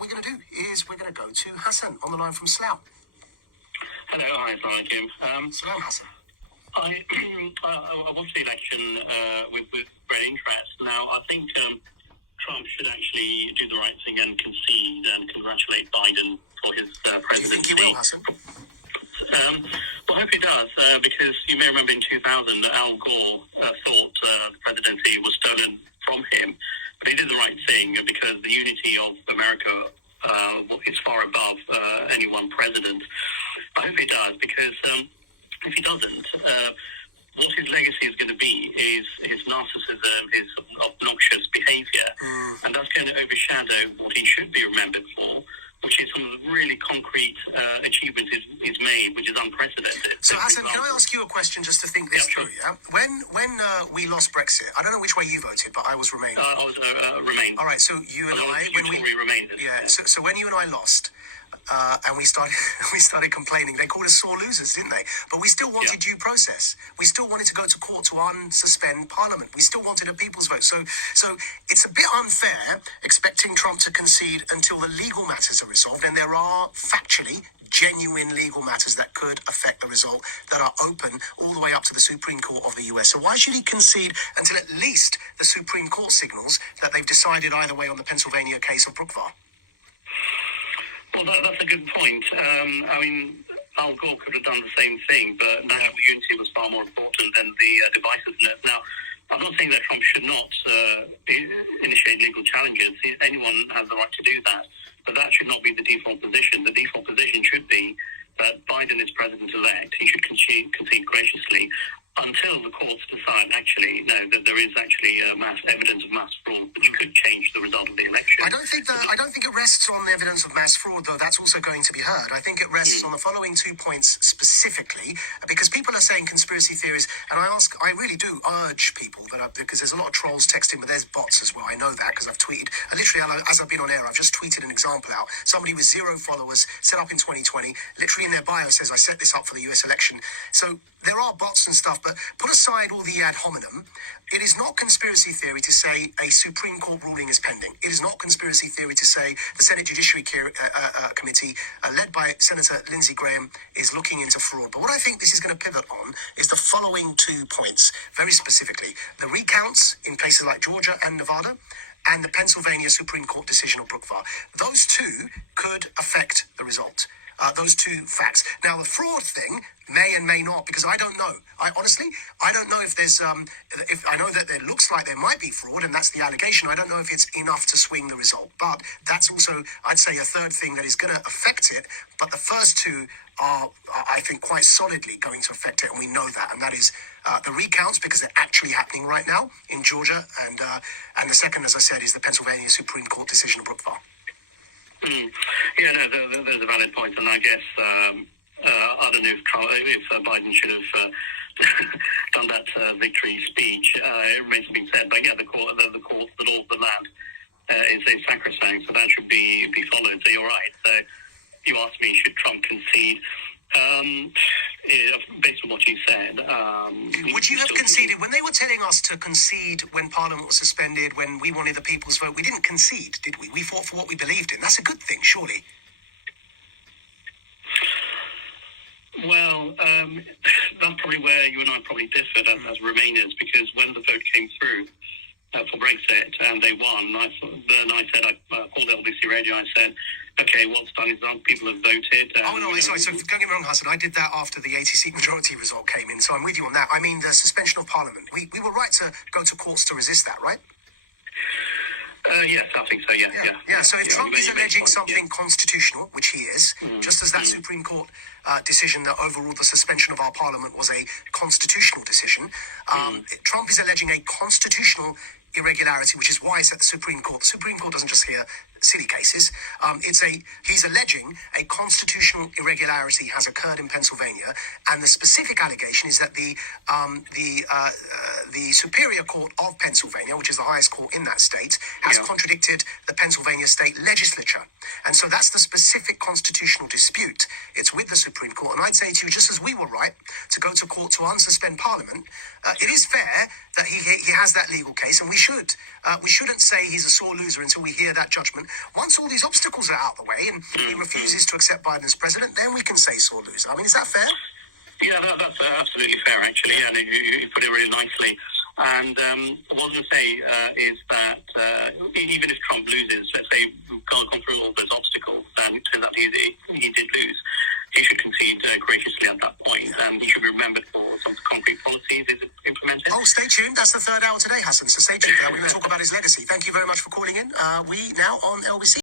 we're going to do is we're going to go to Hassan on the line from Slough. Hello, hi, Jim. Slough, Hassan. I watched the election with great interest. Now, I think Trump should actually do the right thing and concede and congratulate Biden for his presidency. Do you think he will, Hassan? Well, I hope he does, because you may remember in 2000 Al Gore thought the presidency was stolen from him, but he did the right thing because the unity of America is far above any one president. I hope he does, because if he doesn't, what his legacy is going to be is his narcissism, his obnoxious behaviour, and that's going to overshadow what he should be remembered for, which is some of the really concrete achievements he's made, which is unprecedented. So, Hassan, can I ask you a question just to think this through? Yeah? When we lost Brexit, I don't know which way you voted, but I was Remain. I was Remain. All right, so you and I... we Remained. Yeah, so when you and I lost... and we started complaining. They called us sore losers, didn't they? But we still wanted due process. We still wanted to go to court to unsuspend Parliament. We still wanted a people's vote. So it's a bit unfair expecting Trump to concede until the legal matters are resolved. And there are factually genuine legal matters that could affect the result that are open all the way up to the Supreme Court of the US. So why should he concede until at least the Supreme Court signals that they've decided either way on the Pennsylvania case of Brookvar? Well, that's a good point. I mean, Al Gore could have done the same thing, but now unity was far more important than the divisiveness. Now, I'm not saying that Trump should not initiate legal challenges. Anyone has the right to do that, but that should not be the default position. The default position should be that Biden is president-elect. He should concede graciously until the courts decide, actually, no, that there is actually mass evidence of mass fraud, which could change the result of the election. I don't think it rests on the evidence of mass fraud, though. That's also going to be heard. I think it rests on the following 2 points specifically, because people are saying conspiracy theories, and I really do urge people because there's a lot of trolls texting, but there's bots as well. I know that because I've tweeted, literally, as I've been on air, I've just tweeted an example out. Somebody with 0 followers, set up in 2020, literally in their bio says, I set this up for the US election. So there are bots and stuff, but put aside all the ad hominem. It is not conspiracy theory to say a Supreme Court ruling is pending. It is not conspiracy theory to say the Senate Judiciary Committee, led by Senator Lindsey Graham, is looking into fraud. But what I think this is going to pivot on is the following 2 points, very specifically. The recounts in places like Georgia and Nevada, and the Pennsylvania Supreme Court decision of Brookvar. Those 2 could affect the result. Those 2 facts. Now, the fraud thing may and may not, because I don't know. I don't know if there's, if I know that there looks like there might be fraud, and that's the allegation. I don't know if it's enough to swing the result. But that's also, I'd say, a third thing that is going to affect it. But the first 2 are, I think, quite solidly going to affect it, and we know that. And that is the recounts, because they're actually happening right now in Georgia. And the second, as I said, is the Pennsylvania Supreme Court decision of Brookvar. Yeah, no, there's a valid point, and I guess I don't know if Biden should have done that victory speech. It remains to be said, but yeah, the law of the land is sacrosanct, so that should be followed. So you're right. So you asked me, should Trump concede? Based on what you said, would you have conceded when they were telling us to concede when Parliament was suspended, when we wanted the people's vote? We didn't concede, did we? We fought for what we believed in. That's a good thing, surely. Well, that's probably where you and I probably differed as Remainers, because when the vote came through for Brexit and they won, I called LBC Radio. I said, okay, what's done is done. People have voted. Sorry. So don't get me wrong, Hassan. I did that after the 80-seat majority result came in. So I'm with you on that. I mean, the suspension of Parliament. We were right to go to courts to resist that, right? Yes, I think so. Yeah. So if Trump is alleging something constitutional, which he is, just as that Supreme Court decision that overruled the suspension of our Parliament was a constitutional decision, Trump is alleging a constitutional irregularity, which is why it's at the Supreme Court. The Supreme Court doesn't just hear silly cases. He's alleging a constitutional irregularity has occurred in Pennsylvania, and the specific allegation is that the Superior Court of Pennsylvania, which is the highest court in that state, has contradicted the Pennsylvania state legislature. And so that's the specific constitutional dispute. It's with the Supreme Court. And I'd say to you, just as we were right to go to court to unsuspend Parliament, it is fair that he has that legal case, and we shouldn't say he's a sore loser until we hear that judgment. Once once all these obstacles are out of the way and he refuses to accept Biden as president, then we can say sore loser. I mean, is that fair? Yeah, that's absolutely fair, actually, and you put it really nicely. And what I was going to say is that even if Trump loses, let's say we've gone through all those obstacles, and it turns out he did lose, he should concede graciously at that point, and he should be remembered for some concrete policies he's implemented. Oh, stay tuned. That's the third hour today, Hassan. So stay tuned. We're going to talk about his legacy. Thank you very much for calling in. We now on LBC.